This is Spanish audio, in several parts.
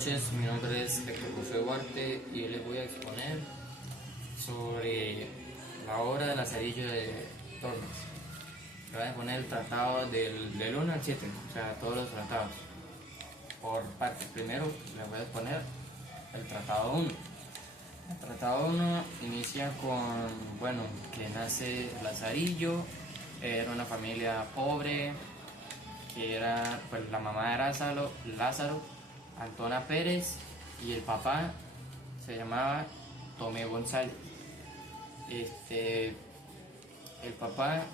noches, mi nombre es Héctor José Duarte y hoy les voy a exponer sobre la obra de Lazarillo de Tormes. Le voy a poner el tratado del 1 al 7, o sea, todos los tratados. Por partes, primero les voy a exponer el tratado 1. El tratado 1 inicia con, bueno, que nace Lazarillo, era una familia pobre, que era, pues la mamá era Lázaro, Antona Pérez, y el papá se llamaba Tomé González. El papá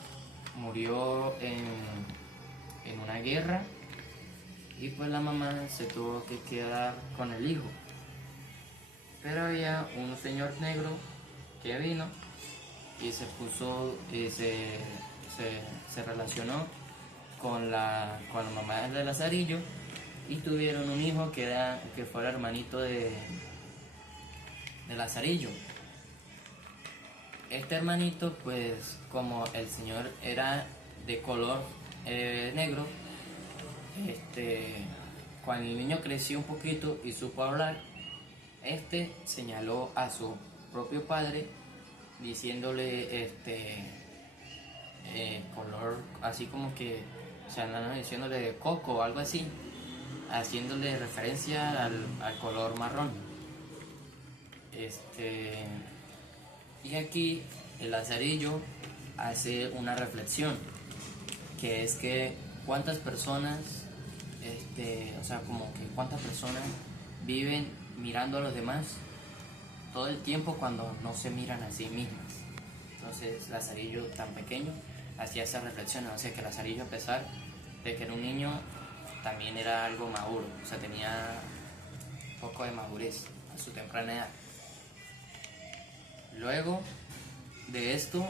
murió en una guerra y pues la mamá se tuvo que quedar con el hijo. Pero había un señor negro que vino y se puso y se relacionó con la mamá de Lazarillo y tuvieron un hijo que fue el hermanito de Lazarillo. Este hermanito, pues como el señor era de color negro, cuando el niño creció un poquito y supo hablar, señaló a su propio padre diciéndole color así como que, o sea, no, diciéndole de coco o algo así, haciéndole referencia al color marrón. Y aquí el Lazarillo hace una reflexión, que es que cuántas personas, o sea, como que cuántas personas viven mirando a los demás todo el tiempo cuando no se miran a sí mismas. Entonces Lazarillo, tan pequeño, hacía esa reflexión. O sea, que Lazarillo, a pesar de que era un niño, también era algo maduro, o sea, tenía un poco de madurez a su temprana edad. Luego de esto,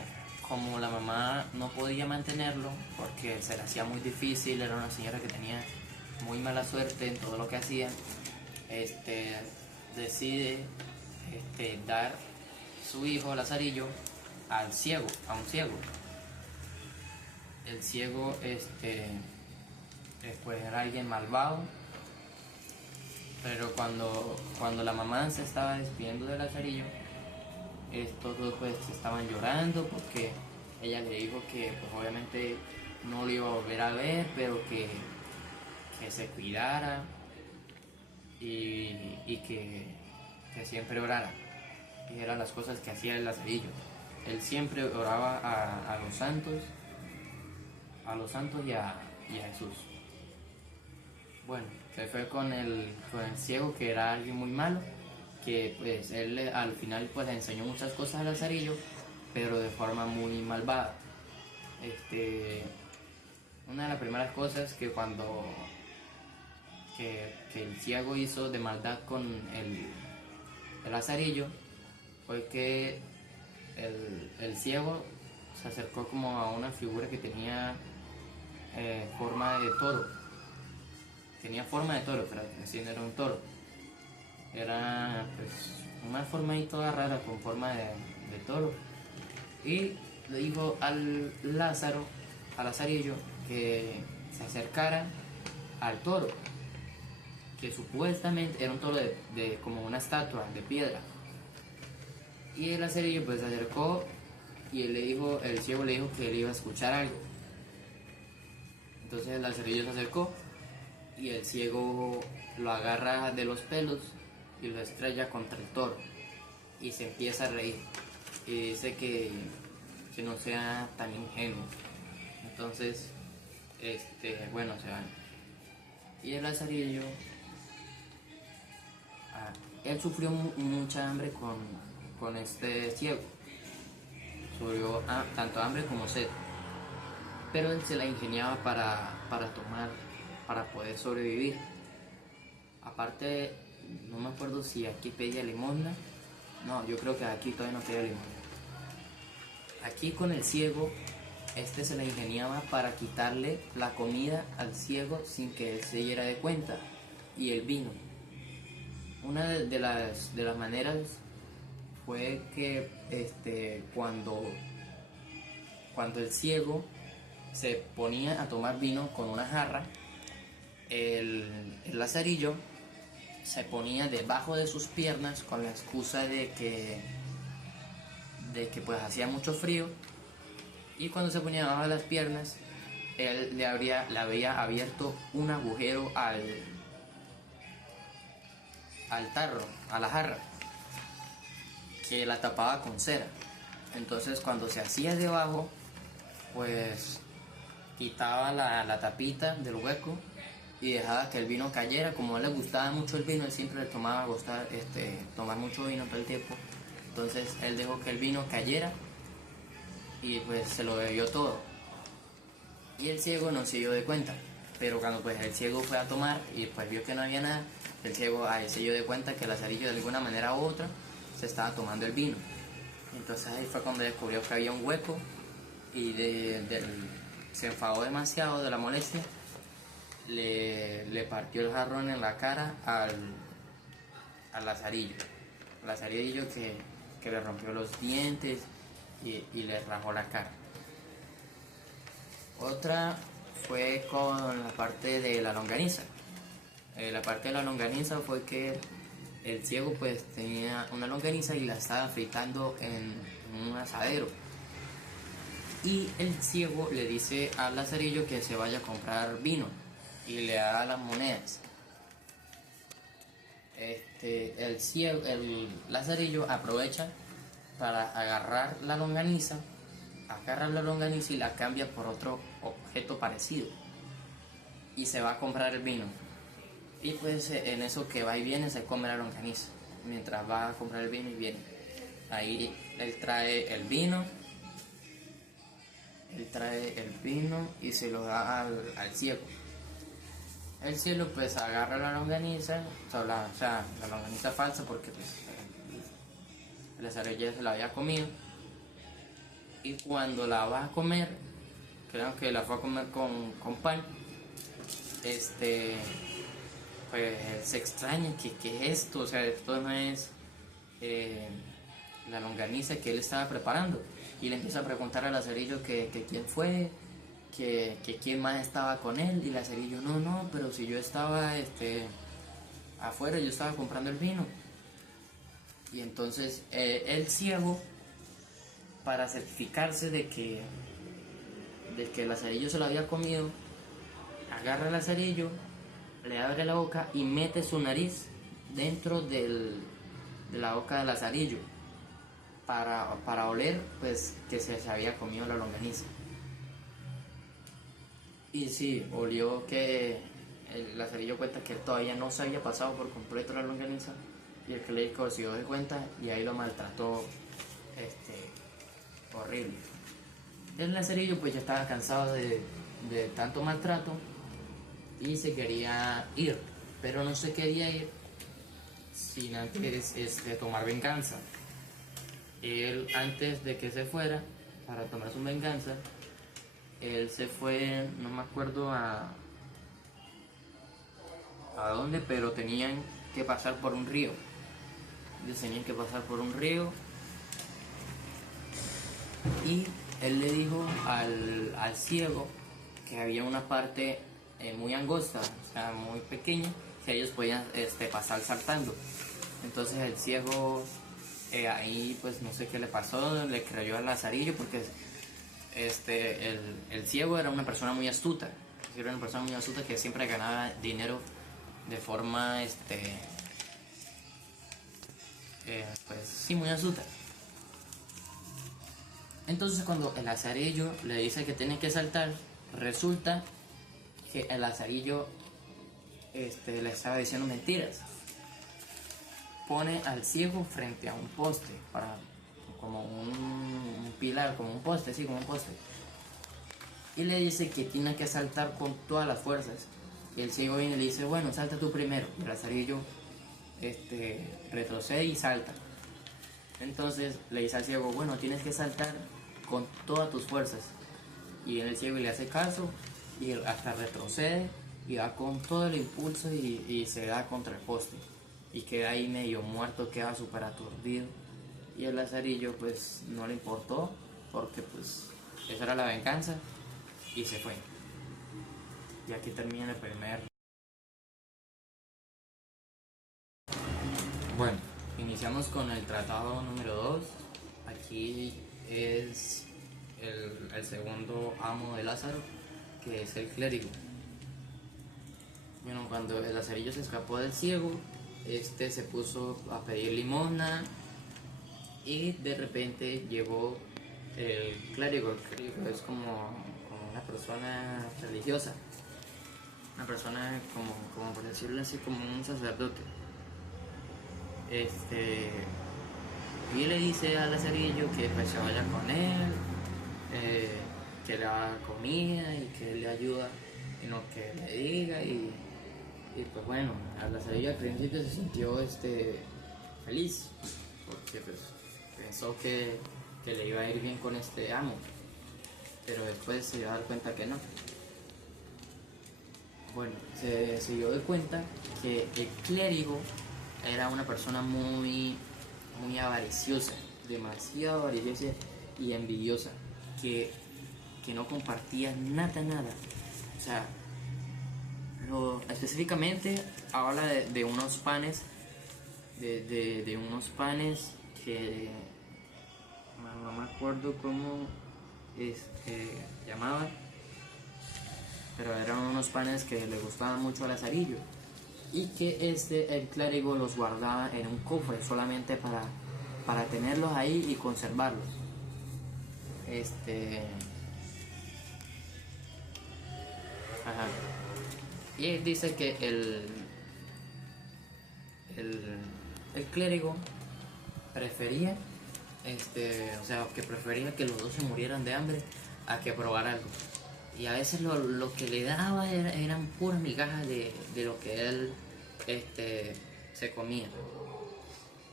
como la mamá no podía mantenerlo porque se le hacía muy difícil, era una señora que tenía muy mala suerte en todo lo que hacía, decide dar su hijo Lazarillo a un ciego. El ciego pues era alguien malvado, pero cuando la mamá se estaba despidiendo de Lazarillo, todos pues estaban llorando porque ella le dijo que pues obviamente no lo iba a volver a ver, pero que se cuidara y que siempre orara. Y eran las cosas que hacía el Lazarillo. Él siempre oraba a los santos y a Jesús. Bueno, se fue con el ciego, que era alguien muy malo, que pues él al final pues le enseñó muchas cosas a Lazarillo, pero de forma muy malvada. Una de las primeras cosas que el ciego hizo de maldad con el Lazarillo fue que el ciego se acercó como a una figura que tenía forma de toro. Tenía forma de toro, pero así no era un toro. Era pues una forma ahí toda rara con forma de toro. Y le dijo al Lazarillo, que se acercara al toro, que supuestamente era un toro de como una estatua de piedra. Y el Lazarillo pues se acercó y el ciego le dijo que él iba a escuchar algo. Entonces el Lazarillo se acercó y el ciego lo agarra de los pelos y lo estrella contra el toro y se empieza a reír y dice que no sea tan ingenuo. Entonces bueno, se van. Y el Lazarillo, él sufrió mucha hambre con este ciego. Sufrió tanto hambre como sed, pero él se la ingeniaba para tomar, para poder sobrevivir. Aparte, no me acuerdo si aquí pedía limosna. No, yo creo que aquí todavía no pedía limosna. Aquí con el ciego, se la ingeniaba para quitarle la comida al ciego sin que él se diera de cuenta, y el vino. Una de las maneras fue que cuando el ciego se ponía a tomar vino con una jarra, el Lazarillo se ponía debajo de sus piernas con la excusa de que pues hacía mucho frío, y cuando se ponía debajo de las piernas él le había abierto un agujero al tarro, a la jarra, que la tapaba con cera. Entonces cuando se hacía debajo, pues quitaba la tapita del hueco y dejaba que el vino cayera. Como a él le gustaba mucho el vino, él siempre le tomaba tomar mucho vino todo el tiempo. Entonces él dejó que el vino cayera y pues se lo bebió todo. Y el ciego no se dio de cuenta. Pero cuando pues el ciego fue a tomar y pues vio que no había nada, el ciego ahí se dio de cuenta que el lazarillo de alguna manera u otra se estaba tomando el vino. Entonces ahí fue cuando descubrió que había un hueco y se enfadó demasiado de la molestia. Le partió el jarrón en la cara al lazarillo. Lazarillo que le rompió los dientes y le rajó la cara. Otra fue con la parte de la longaniza. La parte de la longaniza fue que el ciego pues tenía una longaniza y la estaba fritando en un asadero. Y el ciego le dice al lazarillo que se vaya a comprar vino y le da las monedas. El lazarillo aprovecha para agarra la longaniza y la cambia por otro objeto parecido y se va a comprar el vino. Y pues en eso que va y viene se come la longaniza mientras va a comprar el vino y viene. Ahí él trae el vino y se lo da al ciego. El ciego pues agarra la longaniza, la longaniza falsa, porque pues la zarella se la había comido, y cuando la va a comer, creo que la fue a comer con pan, pues se extraña que es esto, o sea, esto no es la longaniza que él estaba preparando, y le empieza a preguntar al lazarillo que quién fue, que quién más estaba con él, y el lazarillo no, pero si yo estaba afuera, yo estaba comprando el vino. Y entonces el ciego, para certificarse de que el lazarillo se lo había comido, agarra el lazarillo, le abre la boca y mete su nariz dentro de la boca del lazarillo para oler pues que se había comido la longaniza. Y sí, olió que el lazarillo cuenta que él todavía no se había pasado por completo la longaniza, y el clérigo se dio de cuenta y ahí lo maltrató horrible. El lazarillo pues ya estaba cansado de tanto maltrato y se quería ir, pero no se quería ir sin antes tomar venganza. Él, antes de que se fuera para tomar su venganza, él se fue, no me acuerdo a dónde, pero tenían que pasar por un río. Ellos tenían que pasar por un río y él le dijo al ciego que había una parte muy angosta, o sea, muy pequeña, que ellos podían pasar saltando. Entonces el ciego ahí pues no sé qué le pasó, le creyó al lazarillo, porque el ciego era una persona muy astuta, que siempre ganaba dinero de forma pues sí, muy astuta. Entonces cuando el lazarillo le dice que tiene que saltar, resulta que el lazarillo le estaba diciendo mentiras. Pone al ciego frente a un poste, como un pilar, como un poste, sí, como un poste. Y le dice que tiene que saltar con todas las fuerzas. Y el ciego viene y le dice, bueno, salta tú primero. Y el lazarillo retrocede y salta. Entonces le dice al ciego, bueno, tienes que saltar con todas tus fuerzas. Y viene el ciego y le hace caso, y hasta retrocede y va con todo el impulso y se da contra el poste. Y queda ahí medio muerto, queda súper aturdido. Y el lazarillo pues no le importó, porque pues esa era la venganza, y se fue. Y aquí termina el primer Bueno, iniciamos con el tratado número 2. Aquí es el segundo amo de Lázaro, que es el clérigo. Bueno, cuando el lazarillo se escapó del ciego, este se puso a pedir limosna y de repente llegó el clérigo. El clérigo es como una persona religiosa, una persona como por decirlo así, como un sacerdote. Y le dice al lazarillo que pues se vaya con él, que le haga comida y que él le ayuda en lo que le diga. Y pues bueno, al lazarillo al principio se sintió feliz, porque pues pensó que le iba a ir bien con este amo, pero después se dio a dar cuenta que no. Bueno, se dio de cuenta que el clérigo era una persona muy avariciosa, demasiado avariciosa y envidiosa, que no compartía nada. O sea, específicamente habla de unos panes, de unos panes que no me acuerdo cómo llamaban, pero eran unos panes que le gustaban mucho al lazarillo y que el clérigo los guardaba en un cofre solamente para tenerlos ahí y conservarlos. Ajá. Y él dice que el clérigo prefería, o sea, que prefería que los dos se murieran de hambre a que probar algo. Y a veces lo que le daba eran puras migajas de lo que él se comía.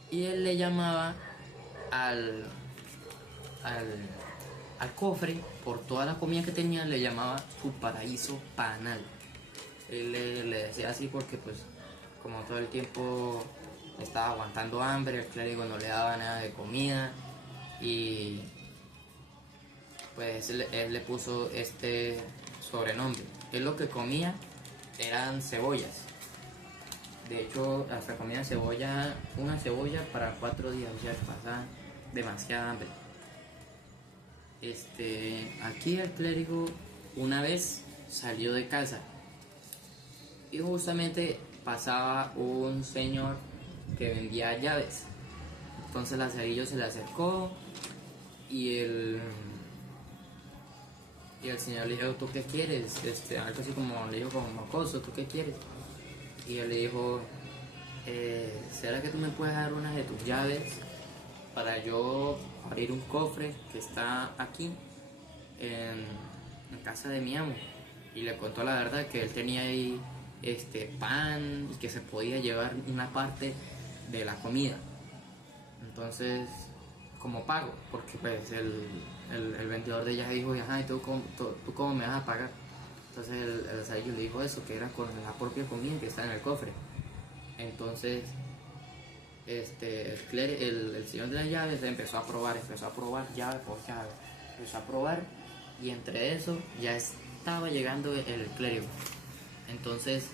Y él le llamaba al cofre, por toda la comida que tenía, le llamaba su paraíso panal. Él le decía así porque pues como todo el tiempo estaba aguantando hambre, el clérigo no le daba nada de comida y pues él le puso este sobrenombre. Él lo que comía eran cebollas. De hecho, hasta comía una cebolla para 4 días, o sea, pasaba demasiada hambre. Aquí el clérigo una vez salió de casa y justamente pasaba un señor que vendía llaves. Entonces el lazarillo se le acercó y el señor le dijo, ¿tú qué quieres? Algo así como le dijo como mocoso, ¿tú qué quieres? Y él le dijo, ¿será que tú me puedes dar una de tus llaves para yo abrir un cofre que está aquí en casa de mi amo? Y le contó la verdad, que él tenía ahí pan y que se podía llevar una parte de la comida. Entonces, como pago, porque pues el vendedor de llaves dijo, ajá, ¿y tú cómo me vas a pagar? Entonces el lazarillo le dijo eso, que era con la propia comida que está en el cofre. Entonces el señor de las llaves empezó a probar llave por llave, empezó a probar, y entre eso ya estaba llegando el clérigo. Entonces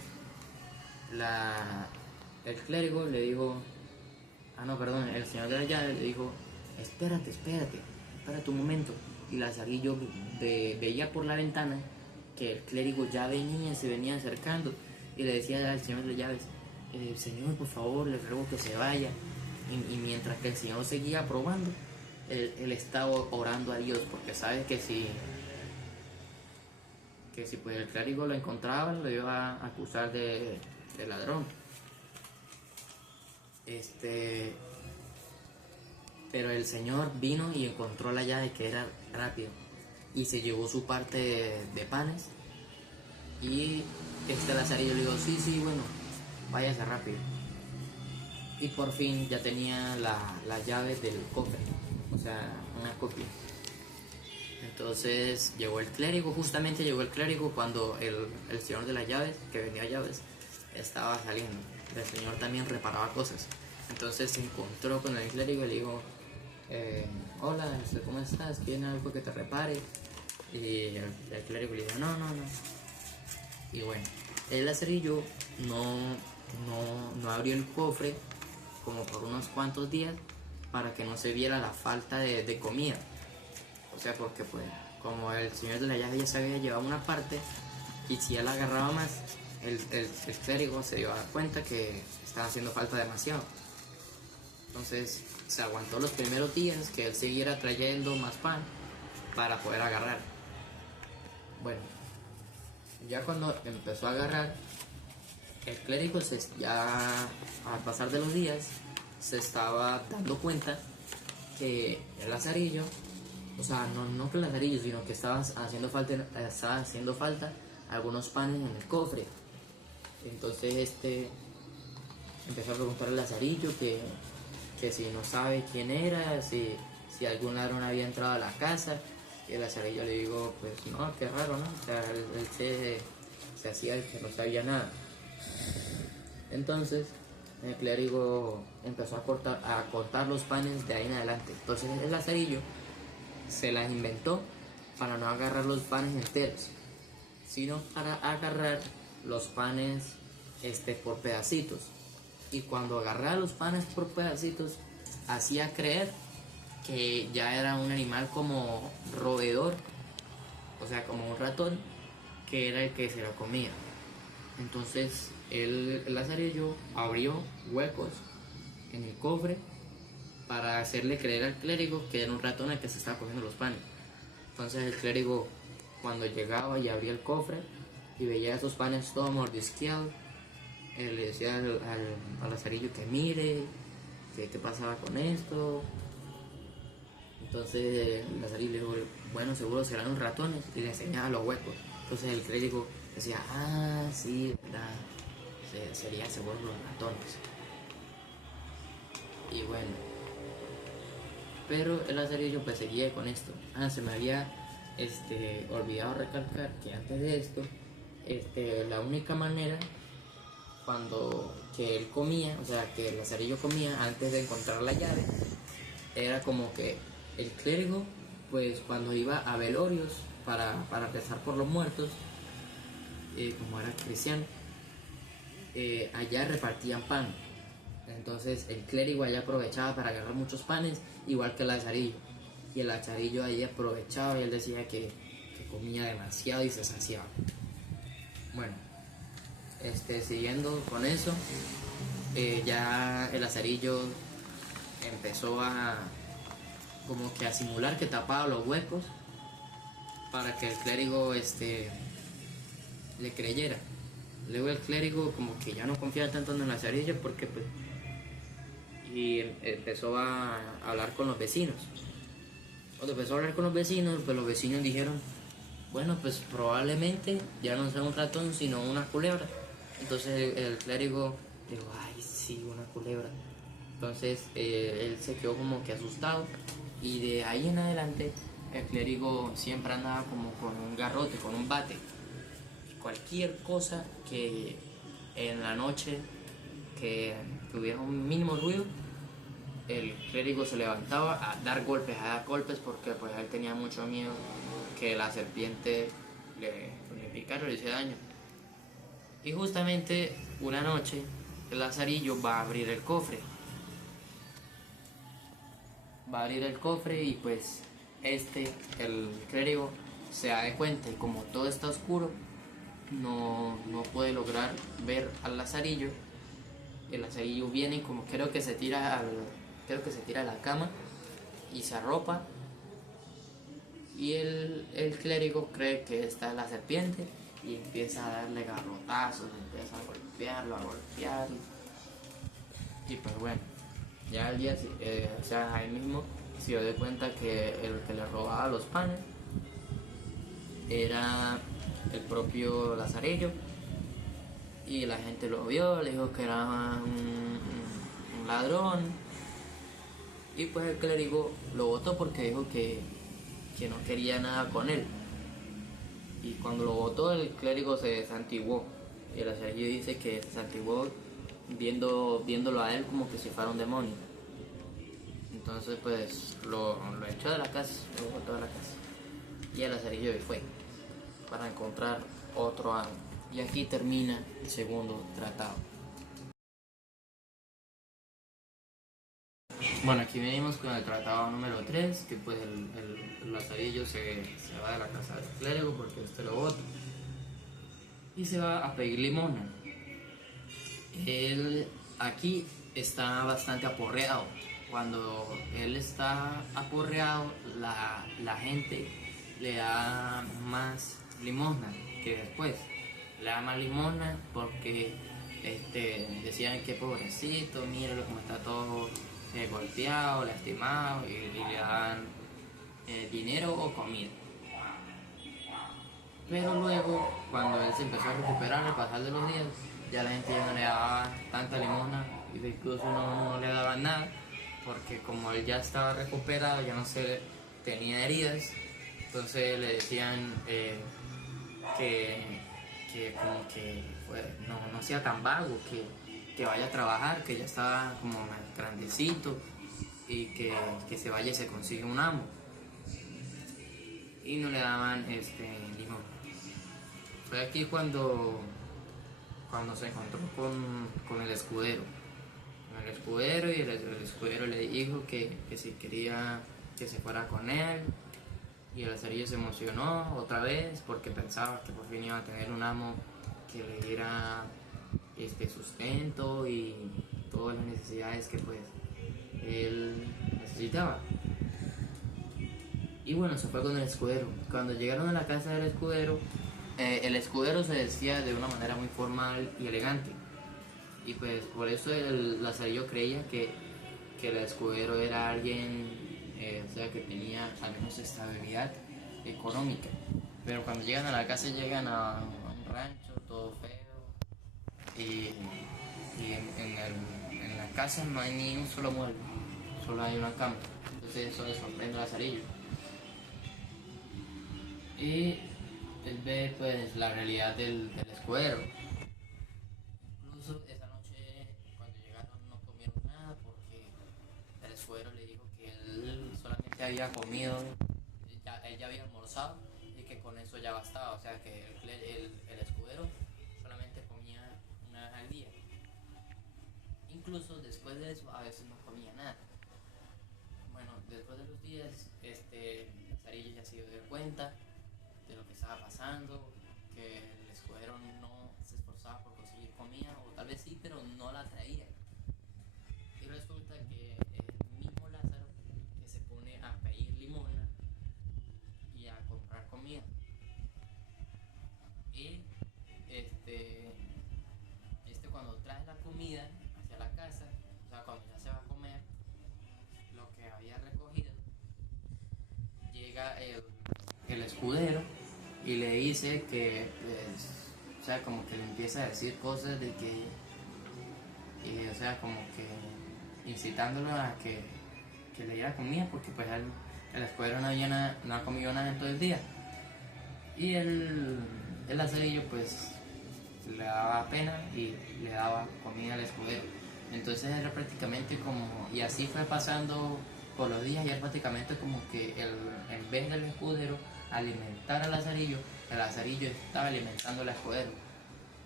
el clérigo le dijo, el señor de las llaves le dijo, espérate un momento. Y Lazarillo veía por la ventana que el clérigo ya se venía acercando, y le decía al señor de las llaves, señor, por favor, le ruego que se vaya. Y mientras que el señor seguía probando, él estaba orando a Dios, porque sabe que si pues el clérigo lo encontraba, lo iba a acusar de ladrón. Pero el señor vino y encontró la llave, que era rápido, y se llevó su parte de panes. Y lazarillo le dijo, sí, bueno, váyase rápido. Y por fin ya tenía las llaves del cofre, o sea, una copia. Entonces justamente llegó el clérigo cuando el señor de las llaves, que vendía llaves, estaba saliendo. El señor también reparaba cosas. Entonces se encontró con el clérigo y le dijo, hola, ¿cómo estás? ¿Tiene algo que te repare? Y el clérigo le dijo, no. Y bueno, el lazarillo no abrió el cofre como por unos cuantos días para que no se viera la falta de comida. O sea, porque pues como el señor de la llave ya se había llevado una parte y si él agarraba más, el clérigo se dio cuenta que estaba haciendo falta demasiado. Entonces se aguantó los primeros días que él siguiera trayendo más pan para poder agarrar. Bueno, ya cuando empezó a agarrar, el clérigo ya al pasar de los días se estaba dando cuenta que el lazarillo, o sea, no que el lazarillo, sino que estaba haciendo falta algunos panes en el cofre. Entonces empezó a preguntar al lazarillo que si no sabe quién era, si algún ladrón había entrado a la casa. Y el lazarillo le digo, pues no, qué raro, ¿no? O sea, él se hacía el que no sabía nada. Entonces el clérigo empezó a cortar los panes de ahí en adelante. Entonces el lazarillo se las inventó para no agarrar los panes enteros, sino para agarrar los panes por pedacitos. Y cuando agarraba los panes por pedacitos, hacía creer que ya era un animal como roedor, o sea, como un ratón, que era el que se lo comía. Entonces el lazarillo abrió huecos en el cofre para hacerle creer al clérigo que era un ratón el que se estaba comiendo los panes. Entonces el clérigo, cuando llegaba y abría el cofre y veía esos panes todos mordisqueados, le decía al lazarillo que mire, que qué pasaba con esto. Entonces el lazarillo le dijo, bueno, seguro serán los ratones, y le enseñaba los huecos. Entonces el clérigo decía, ah, sí, verdad, sería seguro los ratones. Y bueno, pero el lazarillo pues seguía con esto. Se me había olvidado recalcar que antes de esto, la única manera cuando que él comía, o sea, que el lazarillo comía antes de encontrar la llave, era como que el clérigo, pues cuando iba a velorios para rezar por los muertos, como era cristiano, allá repartían pan. Entonces el clérigo allá aprovechaba para agarrar muchos panes, igual que el lazarillo. Y el lazarillo ahí aprovechaba y él decía que comía demasiado y se saciaba. Bueno, siguiendo con eso, ya el lazarillo empezó como que a simular que tapaba los huecos para que el clérigo le creyera. Luego el clérigo como que ya no confiaba tanto en el lazarillo porque pues, y empezó a hablar con los vecinos. Cuando empezó a hablar con los vecinos, pues los vecinos dijeron, bueno, pues probablemente ya no sea un ratón sino una culebra. Entonces el clérigo dijo, ay sí, una culebra. Entonces él se quedó como que asustado y de ahí en adelante el clérigo siempre andaba como con un garrote, con un bate. Cualquier cosa que en la noche que tuviera un mínimo ruido, el clérigo se levantaba a dar golpes porque pues él tenía mucho miedo que la serpiente le picara o le hiciera daño. Y justamente una noche el lazarillo va a abrir el cofre. Y pues el clérigo se da de cuenta y como todo está oscuro, no puede lograr ver al lazarillo. El lazarillo viene y como creo que se tira a la cama y se arropa. Y el clérigo cree que está la serpiente y empieza a darle garrotazos, empieza a golpearlo. Y pues bueno, ya al día, o sea, ahí mismo se dio de cuenta que el que le robaba los panes era el propio lazarillo. Y la gente lo vio, le dijo que era un ladrón. Y pues el clérigo lo votó porque dijo que no quería nada con él. Y cuando lo votó, el clérigo se desantiguó. Y el lazarillo dice que se desantiguó viéndolo a él como que si fuera un demonio. Entonces pues lo echó de la casa, lo botó de la casa. Y el lazarillo fue para encontrar otro amo. Y aquí termina el segundo tratado. Bueno, aquí venimos con el tratado número 3 que pues el Lazarillo se va de la casa del clérigo porque este lo vota y se va a pedir limosna. Él aquí está bastante aporreado. Cuando él está aporreado, la gente le da más limosna que después. Le da más limosna porque decían que pobrecito, míralo como está todo golpeado, lastimado, y le dan dinero o comida. Pero luego, cuando él se empezó a recuperar al pasar de los días, ya la gente ya no le daba tanta limosna, y incluso no le daban nada, porque como él ya estaba recuperado, ya no se tenía heridas, entonces le decían que como que no sea tan vago, que vaya a trabajar, que ya está como más grandecito y que se vaya y se consigue un amo. Y no le daban limón. Fue aquí cuando se encontró con el escudero. Con el escudero, y el escudero le dijo que si quería que se fuera con él. Y el Lazarillo se emocionó otra vez porque pensaba que por fin iba a tener un amo que le diera sustento y todas las necesidades que pues él necesitaba. Y bueno, se fue con el escudero. Cuando llegaron a la casa del escudero, el escudero se vestía de una manera muy formal y elegante. Y pues por eso el Lazarillo creía que el escudero era alguien, o sea, que tenía al menos estabilidad económica. Pero cuando llegan a la casa, llegan a un rancho todo feo. Y en la casa no hay ni un solo mueble, solo hay una cama. Entonces eso le sorprende a Lazarillo. Y él ve pues la realidad del escudero. Incluso esa noche cuando llegaron no comieron nada porque el escudero le dijo que él solamente había comido, él ya había almorzado y que con eso ya bastaba. O sea que el escudero solamente comía una vez al día. Incluso después de eso a veces no comía nada. Bueno, después de los días, Lazarillo ya se dio cuenta de lo que estaba pasando, que el escudero no se esforzaba por conseguir comida, o tal vez sí, pero no la traía. Y resulta que el mismo Lázaro que se pone a pedir limosna y a comprar comida. Y cuando trae la comida hacia la casa, o sea, cuando ya se va a comer lo que había recogido, llega el escudero y le dice que, pues, o sea, como que le empieza a decir cosas de que, o sea, como que incitándolo a que le diera comida, porque pues el escudero no ha comido nada en todo el día. Y el Lazarillo pues le daba pena y le daba comida al escudero. Entonces era prácticamente como, y así fue pasando por los días, y era prácticamente como que en vez del escudero alimentar al Lazarillo, el Lazarillo estaba alimentando al escudero.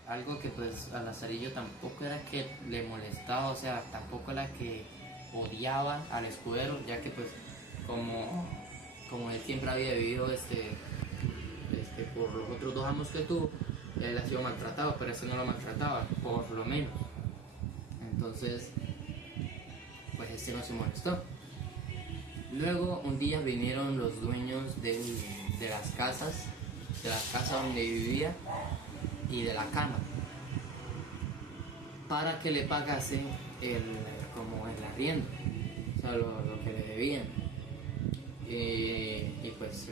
Algo que pues al Lazarillo tampoco era que le molestaba, o sea, tampoco era que odiaba al escudero, ya que pues como él siempre había vivido por los otros dos amos que tuvo, él ha sido maltratado, pero ese no lo maltrataba, por lo menos. Entonces, pues no se molestó. Luego un día vinieron los dueños de las casas donde vivía y de la cama, para que le pagase como el arriendo, o sea, lo que le debían. Y pues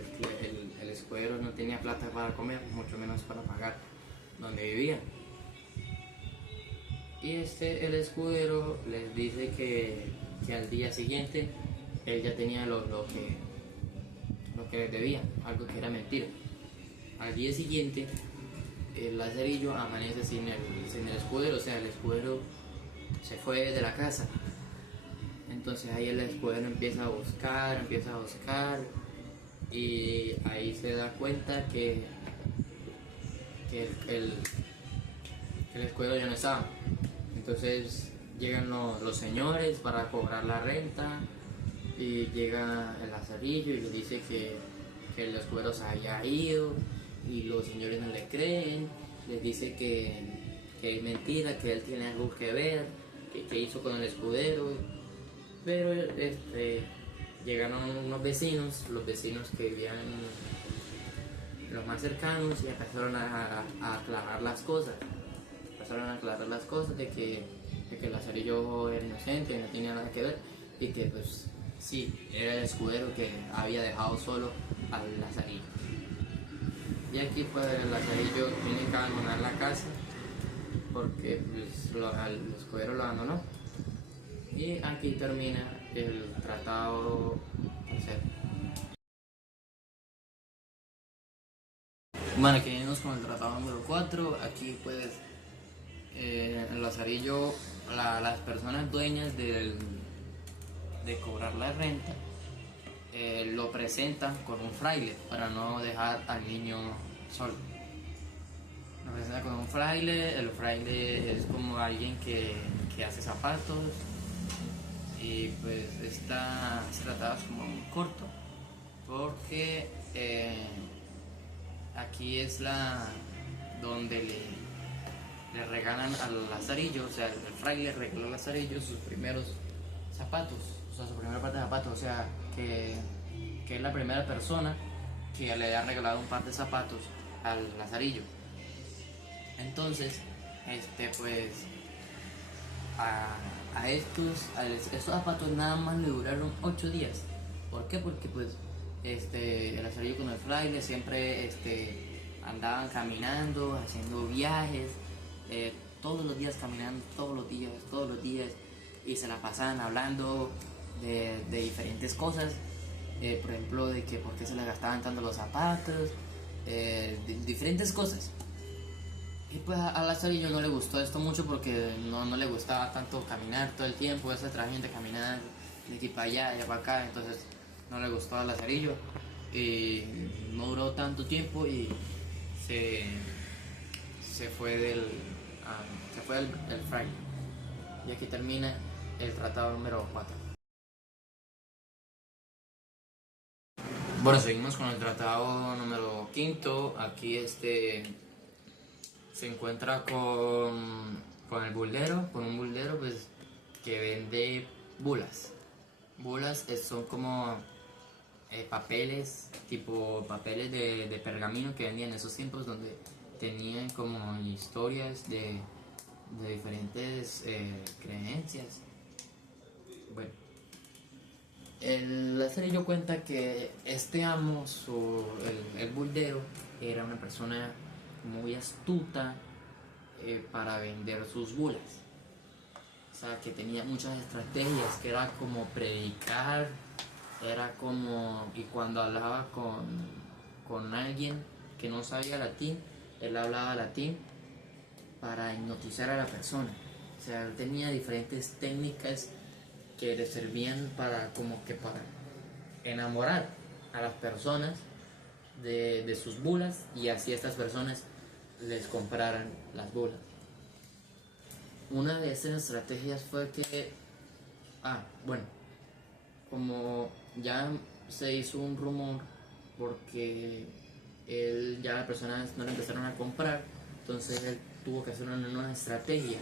el escudero no tenía plata para comer, mucho menos para pagar donde vivía. Y el escudero les dice que al día siguiente él ya tenía lo que les debía, algo que era mentira. Al día siguiente el Lazarillo amanece sin el escudero, o sea, el escudero se fue de la casa. Entonces ahí el escudero empieza a buscar, y ahí se da cuenta que el escudero ya no estaba. Entonces llegan los señores para cobrar la renta y llega el Lazarillo y le dice que el escudero se había ido y los señores no le creen, les dice que es mentira, que él tiene algo que ver, que hizo con el escudero, pero llegaron unos vecinos, los vecinos que vivían los más cercanos y empezaron a aclarar las cosas. Empezaron a aclarar las cosas de que el Lazarillo era inocente, no tenía nada que ver y que pues sí, era el escudero que había dejado solo al Lazarillo. Y aquí pues el Lazarillo tiene que abandonar la casa porque pues, el escudero lo abandonó. Y aquí termina el tratado tercero. Bueno, aquí venimos con el tratado número 4. Aquí pues el Lazarillo, las personas dueñas de cobrar la renta lo presentan con un fraile para no dejar al niño solo. Lo presenta con un fraile, el fraile es como alguien que hace zapatos y pues este tratado es como muy corto porque aquí es donde le regalan al Lazarillo, o sea, el fraile regaló al Lazarillo sus primeros zapatos, o sea, su primera parte de zapatos, o sea, que es la primera persona que le ha regalado un par de zapatos al Lazarillo. Entonces, pues, estos zapatos nada más le duraron 8 días. ¿Por qué? Porque pues, el Lazarillo con el fraile siempre, andaban caminando, haciendo viajes, todos los días caminando, todos los días, y se la pasaban hablando de diferentes cosas, por ejemplo, de que por qué se le gastaban tanto los zapatos, de diferentes cosas. Y pues a Lazarillo no le gustó esto mucho porque no le gustaba tanto caminar todo el tiempo, esa gente caminar de aquí para allá para acá, entonces no le gustó a Lazarillo y no duró tanto tiempo y se fue del fraile. Y aquí termina el tratado número 4. Bueno, seguimos con el tratado número 5. Aquí se encuentra con el buldero, con un buldero pues que vende bulas. Bulas son como papeles, tipo papeles de pergamino que vendían en esos tiempos donde tenían como historias de diferentes creencias. Bueno, el Lazarillo cuenta que este amo, el buldero, era una persona muy astuta para vender sus bulas. O sea, que tenía muchas estrategias, que era como predicar, era como... Y cuando hablaba con alguien que no sabía latín, él hablaba latín para hipnotizar a la persona. O sea, él tenía diferentes técnicas que le servían para enamorar a las personas de sus bulas y así estas personas les compraran las bulas. Una de esas estrategias fue que, bueno, como ya se hizo un rumor porque ya las personas no le empezaron a comprar, entonces él tuvo que hacer una nueva estrategia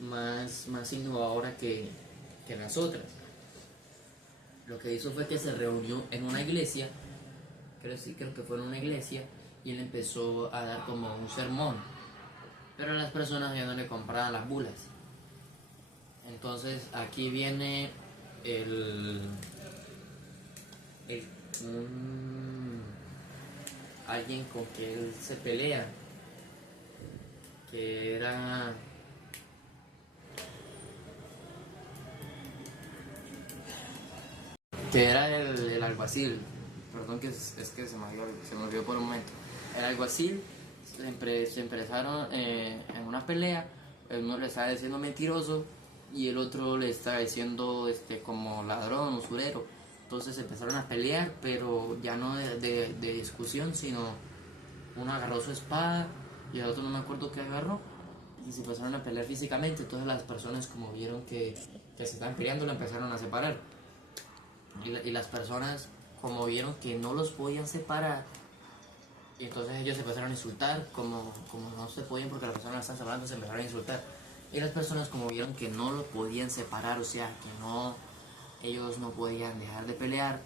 más innovadora que las otras. Lo que hizo fue que se reunió en una iglesia, creo que fue en una iglesia, y él empezó a dar como un sermón, pero las personas ya no le compraban las bulas. Entonces aquí viene alguien con que él se pelea, que era el alguacil. Perdón, que es que se me olvidó por un momento. El alguacil se empezaron en una pelea. Uno le estaba diciendo mentiroso y el otro le estaba diciendo como ladrón, usurero. Entonces empezaron a pelear, pero ya no de discusión, sino uno agarró su espada y el otro no me acuerdo qué agarró, y se empezaron a pelear físicamente. Entonces las personas, como vieron que se estaban peleando, lo empezaron a separar. Y las personas, como vieron que no los podían separar, y entonces ellos se empezaron a insultar, como no se podían porque las personas las están separando, se empezaron a insultar. Y las personas, como vieron que no lo podían separar, o sea, que no, ellos no podían dejar de pelear,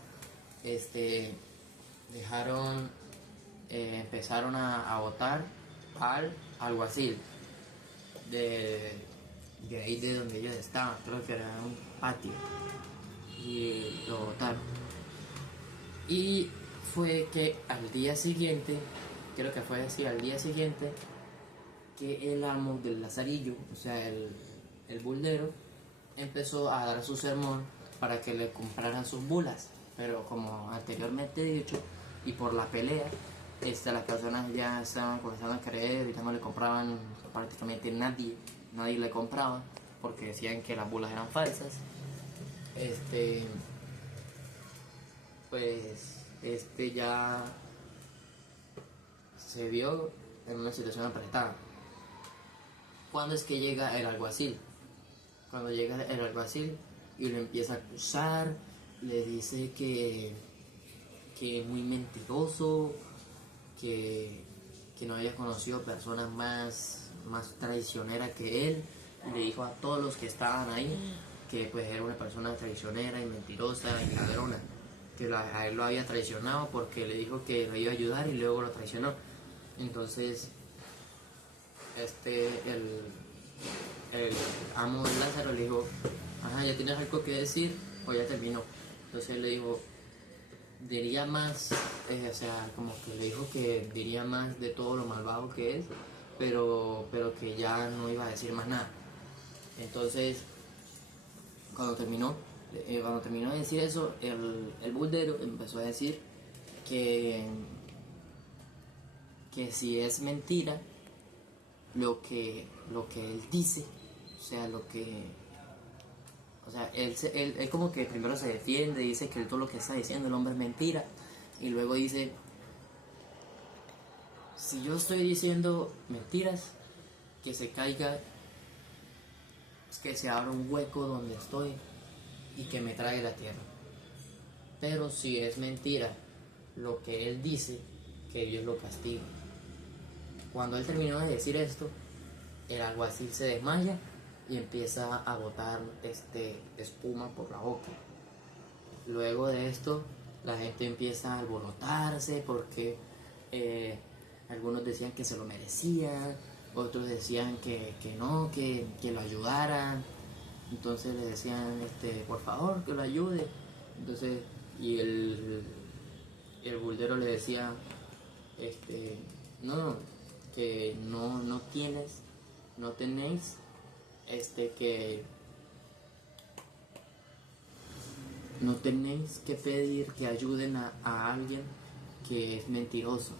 dejaron, empezaron a votar al alguacil de ahí de donde ellos estaban, creo que era un patio, y lo votaron. Y fue que al día siguiente, creo que fue así, al día siguiente, que el amo del Lazarillo, o sea, el buldero, empezó a dar su sermón para que le compraran sus bulas. Pero como anteriormente dicho, y por la pelea, las personas ya estaban comenzando a creer y ya no le compraban, prácticamente nadie le compraba, porque decían que las bulas eran falsas. Pues ya se vio en una situación apretada. ¿Cuándo es que llega el alguacil? Cuando llega el alguacil y lo empieza a acusar, le dice que es muy mentiroso, que no había conocido personas más traicioneras que él. Y le dijo a todos los que estaban ahí que pues era una persona traicionera y mentirosa y ladrona, que a él lo había traicionado porque le dijo que lo iba a ayudar y luego lo traicionó. Entonces el amo de Lázaro le dijo, ajá, ¿ya tienes algo que decir o ya terminó? Entonces él le dijo, diría más, o sea, como que le dijo que diría más de todo lo malvado que es, pero que ya no iba a decir más nada. Entonces, cuando terminó de decir eso, el buldero empezó a decir que si es mentira lo que él dice, o sea, él como que primero se defiende, dice que todo lo que está diciendo el hombre es mentira, y luego dice, si yo estoy diciendo mentiras, que se caiga, que se abra un hueco donde estoy y que me trague la tierra. Pero si es mentira lo que él dice, que Dios lo castigue. Cuando él terminó de decir esto, el alguacil se desmaya y empieza a botar espuma por la boca. Luego de esto, la gente empieza a alborotarse porque algunos decían que se lo merecía, otros decían que no, que lo ayudaran. Entonces le decían, por favor, que lo ayude. Entonces, y el buldero le decía, no, que no tenéis, que no tenéis que pedir que ayuden a alguien que es mentiroso,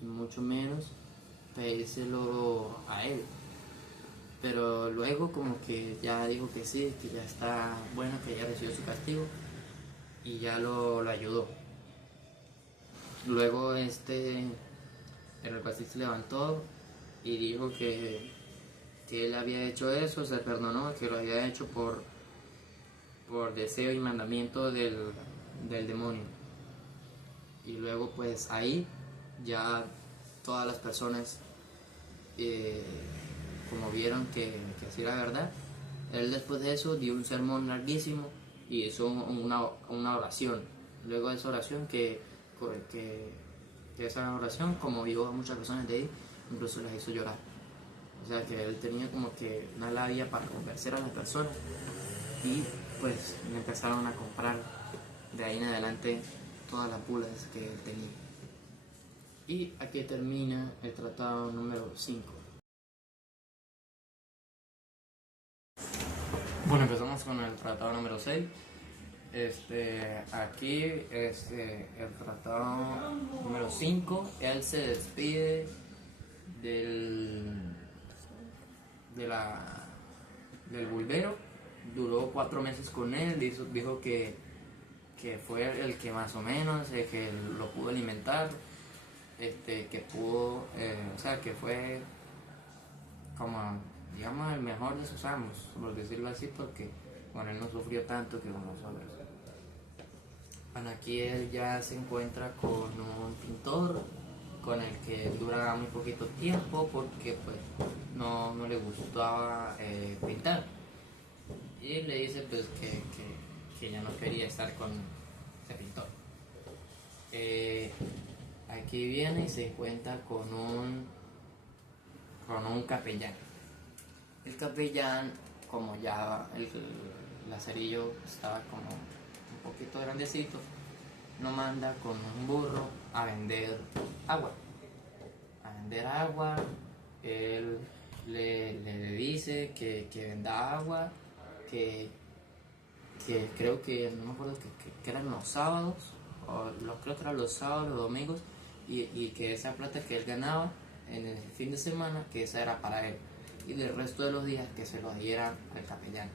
y mucho menos pedírselo a él. Pero luego como que ya dijo que sí, que ya está bueno, que ya recibió su castigo y ya lo ayudó. Luego el alguacil se levantó y dijo que él había hecho eso, se perdonó, que lo había hecho por deseo y mandamiento del demonio. Y luego pues ahí ya todas las personas, como vieron que así era verdad, él después de eso dio un sermón larguísimo y hizo una oración. Luego de esa oración que esa oración conmovió a muchas personas de ahí, incluso las hizo llorar. O sea que él tenía como que una labia para convencer a las personas y pues me empezaron a comprar de ahí en adelante todas las bulas que él tenía. Y aquí termina el tratado número 5. Bueno, empezamos con el tratado número 6. Aquí el tratado número 5. Él se despide del buldero. Duró 4 meses con él. Dijo que fue el que más o menos, que lo pudo alimentar, que pudo, o sea, que fue como, digamos, el mejor de sus amos, por decirlo así, porque bueno, él no sufrió tanto que con nosotros. Bueno, aquí él ya se encuentra con un pintor con el que dura muy poquito tiempo porque pues no le gustaba pintar. Y le dice pues que ya no quería estar con ese pintor. Aquí viene y se encuentra con un capellán. El capellán, como ya el lazarillo estaba como un poquito grandecito, lo manda con un burro a vender agua. A vender agua, él le dice que venda agua, que, que creo que, no me acuerdo, que eran los sábados, creo que eran los sábados, los domingos, y que esa plata que él ganaba en el fin de semana, que esa era para él, y del resto de los días que se lo diera al capellán.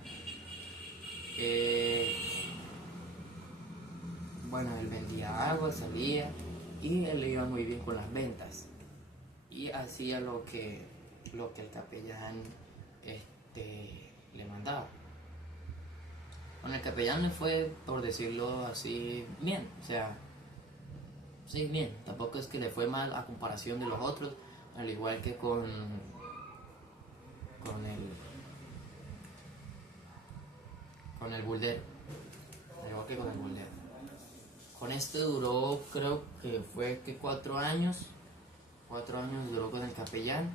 Bueno, él vendía agua, salía y él le iba muy bien con las ventas y hacía lo que el capellán le mandaba. Bueno, el capellán le fue, por decirlo así, bien, o sea, sí, bien, tampoco es que le fue mal a comparación de los otros, al igual que con el buldero, al igual que con el buldero. Con este duró, creo que fue que 4 años. 4 años duró con el capellán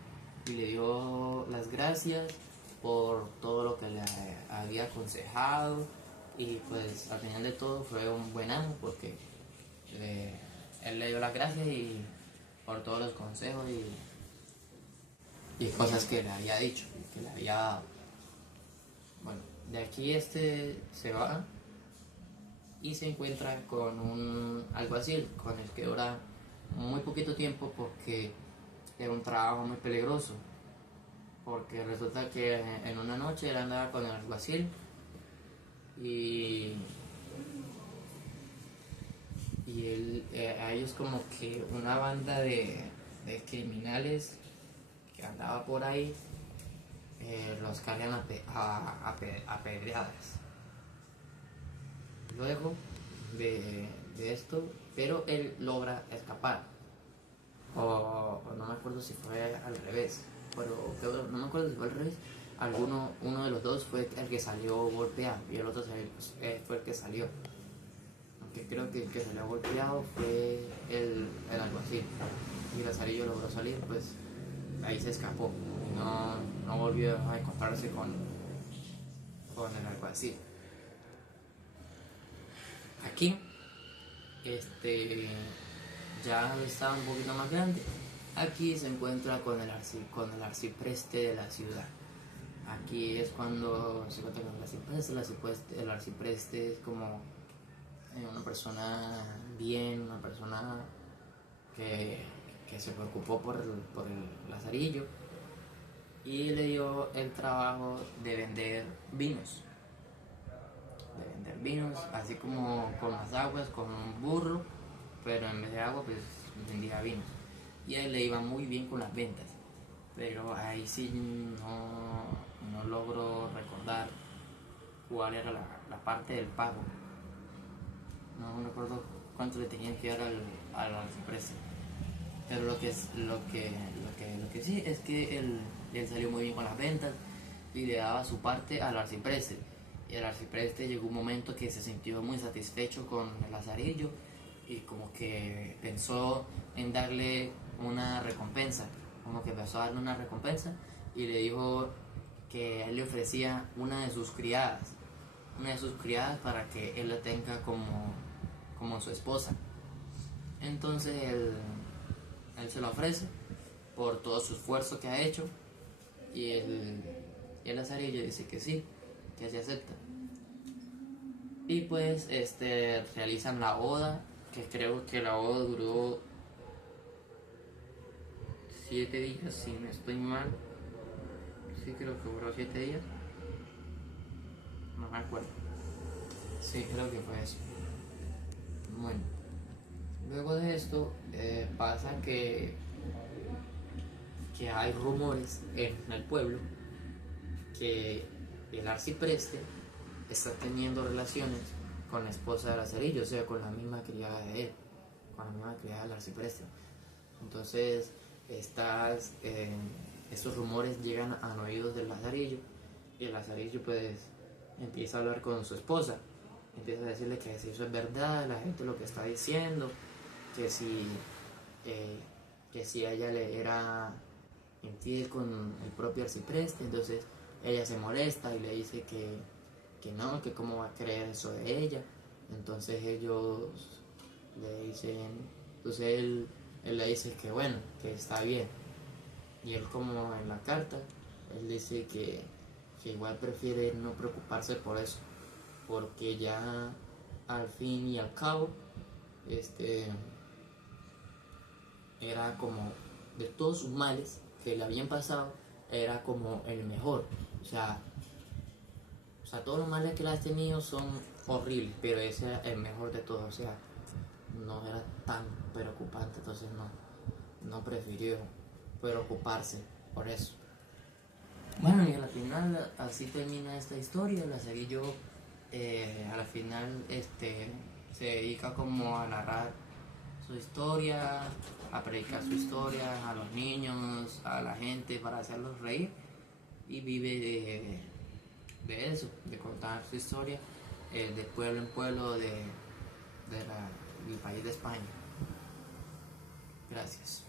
y le dio las gracias por todo lo que le había aconsejado. Y pues al final de todo fue un buen amo porque él le dio las gracias y por todos los consejos y cosas que le había dicho, que le había dado. Bueno, de aquí se va y se encuentra con un alguacil con el que dura muy poquito tiempo porque era un trabajo muy peligroso. Porque resulta que en una noche él andaba con el alguacil y a ellos como que una banda de criminales que andaba por ahí los cargan a pedreadas. Luego de esto, pero él logra escapar. O no me acuerdo si fue al revés, pero no me acuerdo si fue al revés. Uno de los dos fue el que salió golpeado y el otro fue el que salió. Aunque creo que el que salió golpeado fue el alguacil. Y Lazarillo logró salir, pues ahí se escapó. Y no volvió a encontrarse con el alguacil. Aquí, ya estaba un poquito más grande. Aquí se encuentra con el arcipreste de la ciudad. Aquí es cuando se encuentra con el arcipreste es como una persona bien, una persona que se preocupó por el lazarillo y le dio el trabajo de vender vinos. Así como con las aguas, con un burro, pero en vez de agua pues vendía vinos. Y a él le iba muy bien con las ventas, pero ahí sí no logro recordar cuál era la parte del pago. No recuerdo cuánto le tenían que dar al arcipreste. Pero lo que sí es que él salió muy bien con las ventas y le daba su parte al arcipreste. Y el arcipreste llegó un momento que se sintió muy satisfecho con el lazarillo y como que pensó en darle una recompensa. Como que empezó a darle una recompensa y le dijo que él le ofrecía una de sus criadas para que él la tenga como su esposa. Entonces él se la ofrece por todo su esfuerzo que ha hecho y el lazarillo dice que sí, que se acepta. Y pues realizan la boda, que creo que la boda duró 7 días, si no estoy mal. Sí, creo que duró 7 días. No me acuerdo. Sí, creo que fue eso. Bueno, luego de esto pasa que que hay rumores en el pueblo que el arcipreste está teniendo relaciones con la esposa del lazarillo, o sea, con la misma criada de él, con la misma criada del arcipreste. Entonces, estos rumores llegan a oídos del lazarillo y el lazarillo pues empieza a hablar con su esposa, empieza a decirle que si eso es verdad, la gente lo que está diciendo, que si, eh, que si ella le era infiel con el propio arcipreste. Entonces ella se molesta y le dice que no, que cómo va a creer eso de ella. Entonces ellos le dicen, entonces él le dice que bueno, que está bien. Y él, como en la carta, él dice que igual prefiere no preocuparse por eso, porque ya al fin y al cabo, era como de todos sus males que le habían pasado, era como el mejor. O sea, todos los males que él ha tenido son horribles, pero ese era el mejor de todos. O sea, no era tan preocupante, entonces no prefirió preocuparse por eso. Bueno, y a la final así termina esta historia. La serie yo a la final se dedica como a narrar su historia, a predicar su historia a los niños, a la gente, para hacerlos reír, y vive de eso, de contar su historia de pueblo en pueblo del país de España. Gracias.